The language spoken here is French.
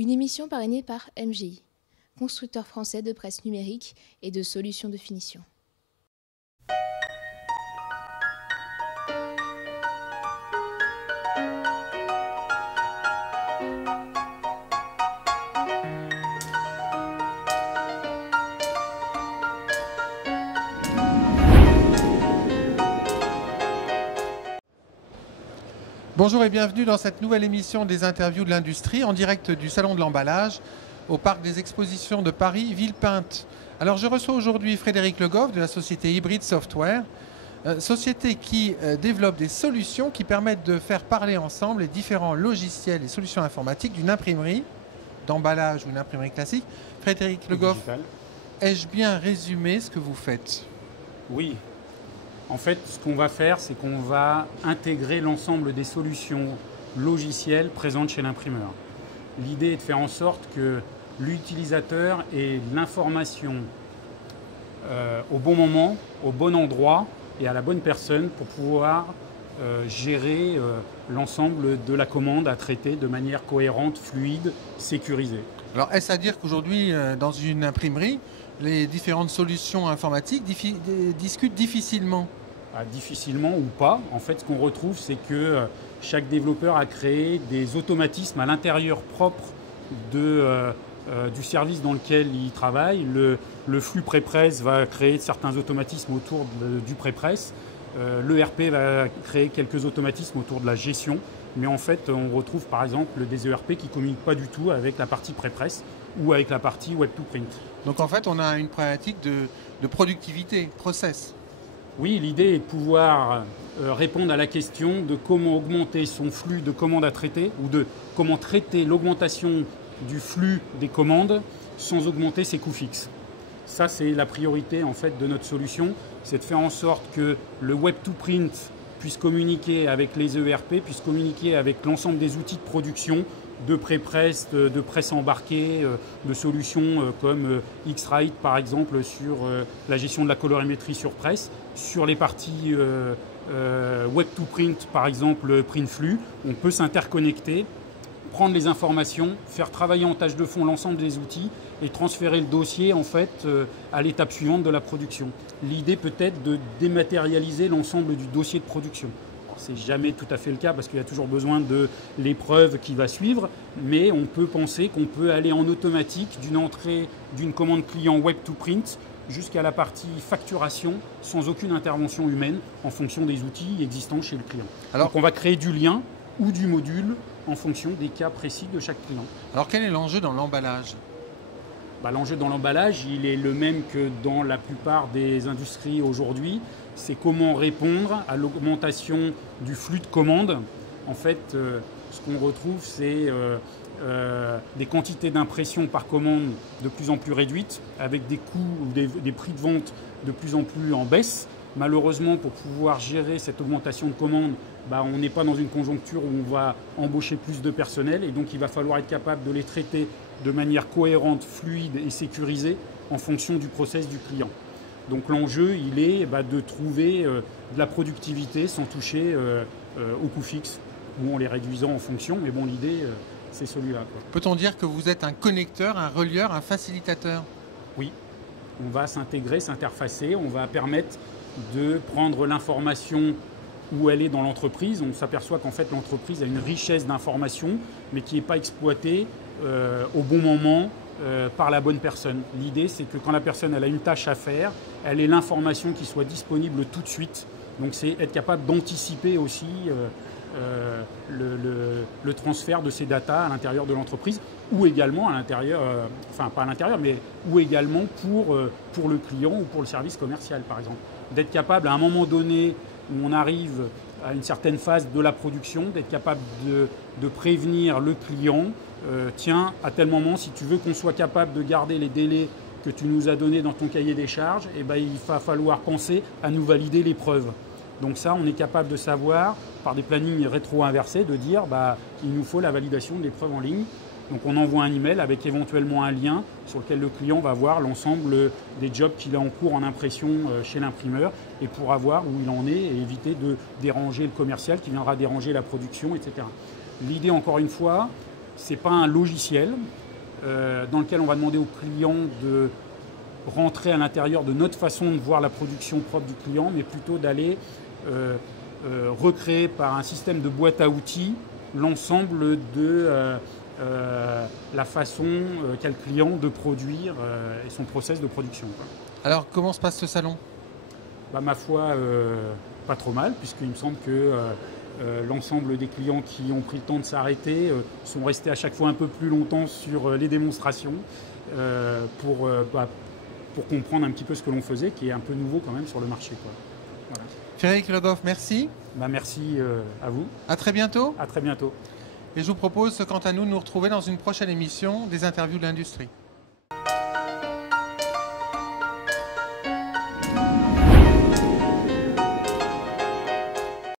Une émission parrainée par MGI, constructeur français de presse numérique et de solutions de finition. Bonjour et bienvenue dans cette nouvelle émission des interviews de l'industrie en direct du Salon de l'emballage au Parc des Expositions de Paris, Villepinte. Alors je reçois aujourd'hui Frédéric Le Goff de la société Hybrid Software, société qui développe des solutions qui permettent de faire parler ensemble les différents logiciels et solutions informatiques d'une imprimerie d'emballage ou une imprimerie classique. Frédéric Le Goff, ai-je bien résumé ce que vous faites? Oui. En fait, ce qu'on va faire, c'est qu'on va intégrer l'ensemble des solutions logicielles présentes chez l'imprimeur. L'idée est de faire en sorte que l'utilisateur ait l'information au bon moment, au bon endroit et à la bonne personne pour pouvoir gérer l'ensemble de la commande à traiter de manière cohérente, fluide, sécurisée. Alors, est-ce à dire qu'aujourd'hui, dans une imprimerie, les différentes solutions informatiques discutent difficilement? Difficilement ou pas. En fait, ce qu'on retrouve, c'est que chaque développeur a créé des automatismes à l'intérieur propre du service dans lequel il travaille. Le flux pré-presse va créer certains automatismes autour du pré-presse. L'ERP va créer quelques automatismes autour de la gestion. Mais en fait, on retrouve par exemple des ERP qui ne communiquent pas du tout avec la partie pré-presse ou avec la partie web-to-print. Donc en fait, on a une problématique de productivité, process. Oui, l'idée est de pouvoir répondre à la question de comment augmenter son flux de commandes à traiter ou de comment traiter l'augmentation du flux des commandes sans augmenter ses coûts fixes. Ça, c'est la priorité en fait de notre solution, c'est de faire en sorte que le web-to-print puisse communiquer avec les ERP, puisse communiquer avec l'ensemble des outils de production, de pré-presse, de presse embarquée, de solutions comme X-Rite par exemple sur la gestion de la colorimétrie sur presse. Sur les parties web-to-print par exemple print-flux, on peut s'interconnecter, prendre les informations, faire travailler en tâche de fond l'ensemble des outils et transférer le dossier en fait à l'étape suivante de la production. L'idée peut être de dématérialiser l'ensemble du dossier de production. Ce n'est jamais tout à fait le cas parce qu'il y a toujours besoin de l'épreuve qui va suivre, mais on peut penser qu'on peut aller en automatique d'une entrée d'une commande client web to print jusqu'à la partie facturation sans aucune intervention humaine en fonction des outils existants chez le client. Alors, donc on va créer du lien ou du module en fonction des cas précis de chaque client. Alors quel est l'enjeu dans l'emballage ? L'enjeu dans l'emballage, il est le même que dans la plupart des industries aujourd'hui. C'est comment répondre à l'augmentation du flux de commandes. En fait, ce qu'on retrouve, c'est des quantités d'impression par commande de plus en plus réduites, avec des coûts ou des prix de vente de plus en plus en baisse. Malheureusement, pour pouvoir gérer cette augmentation de commandes, on n'est pas dans une conjoncture où on va embaucher plus de personnel et donc il va falloir être capable de les traiter de manière cohérente, fluide et sécurisée en fonction du process du client. Donc l'enjeu, il est de trouver de la productivité sans toucher aux coûts fixes ou en les réduisant en fonction. Mais bon, l'idée, c'est celui-là. Peut-on dire que vous êtes un connecteur, un relieur, un facilitateur? Oui, on va s'intégrer, s'interfacer, on va permettre de prendre l'information où elle est dans l'entreprise. On s'aperçoit qu'en fait l'entreprise a une richesse d'informations mais qui n'est pas exploitée au bon moment par la bonne personne. L'idée c'est que quand la personne elle a une tâche à faire, elle ait l'information qui soit disponible tout de suite. Donc c'est être capable d'anticiper aussi le transfert de ces datas à l'intérieur de l'entreprise ou également à l'intérieur, enfin pas à l'intérieur, mais ou également pour le client ou pour le service commercial par exemple. D'être capable à un moment donné où on arrive à une certaine phase de la production, d'être capable de prévenir le client, tiens, à tel moment, si tu veux qu'on soit capable de garder les délais que tu nous as donnés dans ton cahier des charges, il va falloir penser à nous valider les preuves. Donc ça, on est capable de savoir, par des plannings rétro-inversés, de dire il nous faut la validation des preuves en ligne. Donc on envoie un email avec éventuellement un lien sur lequel le client va voir l'ensemble des jobs qu'il a en cours en impression chez l'imprimeur et pourra voir où il en est et éviter de déranger le commercial qui viendra déranger la production, etc. L'idée, encore une fois, Ce n'est pas un logiciel dans lequel on va demander au client de rentrer à l'intérieur de notre façon de voir la production propre du client, mais plutôt d'aller recréer par un système de boîte à outils l'ensemble de la façon qu'a le client de produire et son process de production, quoi. Alors, comment se passe ce salon ? Ma foi, pas trop mal, puisqu'il me semble que l'ensemble des clients qui ont pris le temps de s'arrêter sont restés à chaque fois un peu plus longtemps sur les démonstrations pour comprendre un petit peu ce que l'on faisait, qui est un peu nouveau quand même sur le marché, quoi. Voilà. Frédéric Le Goff, merci. Merci à vous. À très bientôt. À très bientôt. Et je vous propose, quant à nous, de nous retrouver dans une prochaine émission des interviews de l'industrie.